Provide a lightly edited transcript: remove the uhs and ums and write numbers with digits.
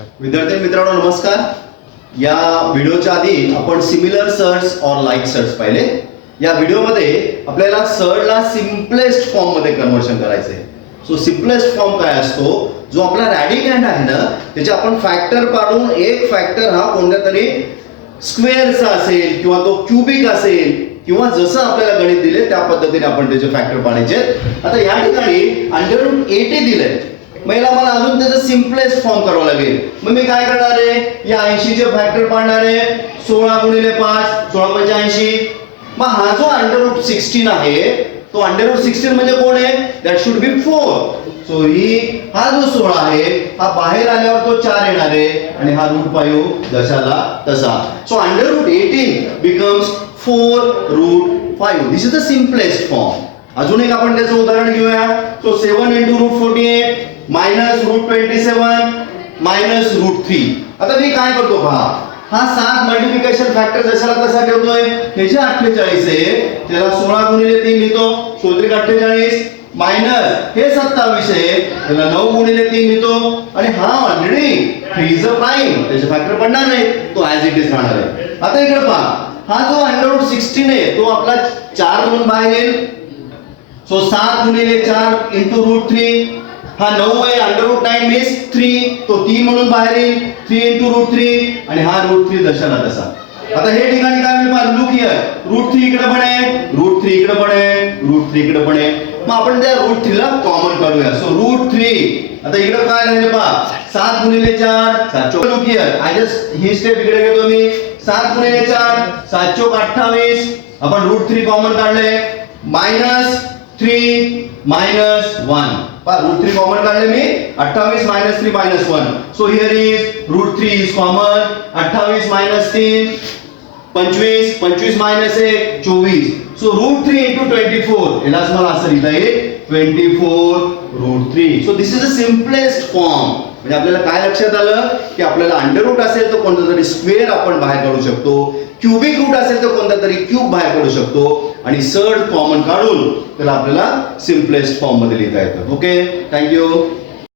विद्यार्थी मित्रांनो नमस्कार. या व्हिडिओच्या आधी आपण सिमिलर सर्ट्स और लाईक सर्ट्स पाहिले. या व्हिडिओमध्ये आपल्याला सर्टला सिम्पलेस्ट फॉर्म मध्ये कन्वर्शन करायचं आहे. सो सिम्पलेस्ट फॉर्म काय असतो, जो आपला रॅडिकँड आहे ना त्याचे आपण फॅक्टर पाडून एक फॅक्टर हा कोणत्या तरी स्क्वेअरचा असेल किंवा तो क्यूबिक असेल किंवा जसं आपल्याला गणित दिले त्या पद्धतीने आपण त्याचे फॅक्टर पाडायचे. आता या ठिकाणी √80 दिलंय. मला अजून त्याचं सिम्पलेस्ट फॉर्म करावं लागेल. मग मी काय करणार आहे, या 80 चे फॅक्टर पाडणार आहे. 16 गुणिले 5 16 85. मग हा जो √16 आहे तो √16 म्हणजे कोण आहे, दॅट शुड बी 4. सो हा जो 16 आहे हा बाहेर आल्यावर तो 4 येणार आहे आणि हा √5 जशाला तसा. So √18 becomes 4√5. This is the simplest form. अजून एक आपण त्याचं उदाहरण घेऊया. So 7 × √48 minus √27 minus √3. आता मी काय करतो पहा, हा 7 मल्टिप्लिकेशन फॅक्टर जशाला तसा ठेवतोय. हे जे 48 आहे त्याला 16 गुणिले 3 लिहितो, 16 48 मायनस हे 27 आहे त्याला 9 गुणिले 3 लिहितो आणि हा ऑलरेडी 3 इज अ प्राइम, त्याचे फॅक्टर पडणार नाही, तो ऍज इट इज राहणार आहे. आता इकडे पहा, हा जो √16 आहे तो आपला 4 म्हणून बाहेर येईल. सो 7 गुणिले 4 × √3. हा 9 आहे, √9 मीन्स 3, तो 3 म्हणून बाहेर येईल. 3 × √3 आणि हा √3 जशाला तसा. आता हे ठिकाणी काय होईल पहा, लुक हियर. √3 इकडे पण आहे, √3 इकडे पण आहे, √3 इकडे पण आहे. मग आपण त्या √3 ला कॉमन काढूया. सो √3. आता इकडे काय राहिले पहा, 7 गुणिले 4 7 चोक. लुक हियर, आय जस्ट ही स्टेप इकडे घेतो मी. 7 गुणिले 4 7 चोक 28. आपण √3 कॉमन काढले. Minus 3 minus 1. √3 कॉमन काढले मी. 28 minus 3 minus 1. So here is √3 is common. 28 minus 3 25. 25 minus 1 24. So √3 × 24 यालाच मला असं लिहिता येईल 24√3. So this is the simplest form. म्हणजे आपल्याला काय लक्षात आलं की आपल्याला अंडर असेल तर कोणता तरी स्क्वेअर आपण बाहेर काढू शकतो, क्यूबिक रूट असेल तर कोणता तरी क्यूब बाहेर काढू शकतो आणि सर्ड कॉमन काढून त्याला आपल्याला सिम्पलेस्ट फॉर्म मध्ये लिहिता येतं. Okay, thank you.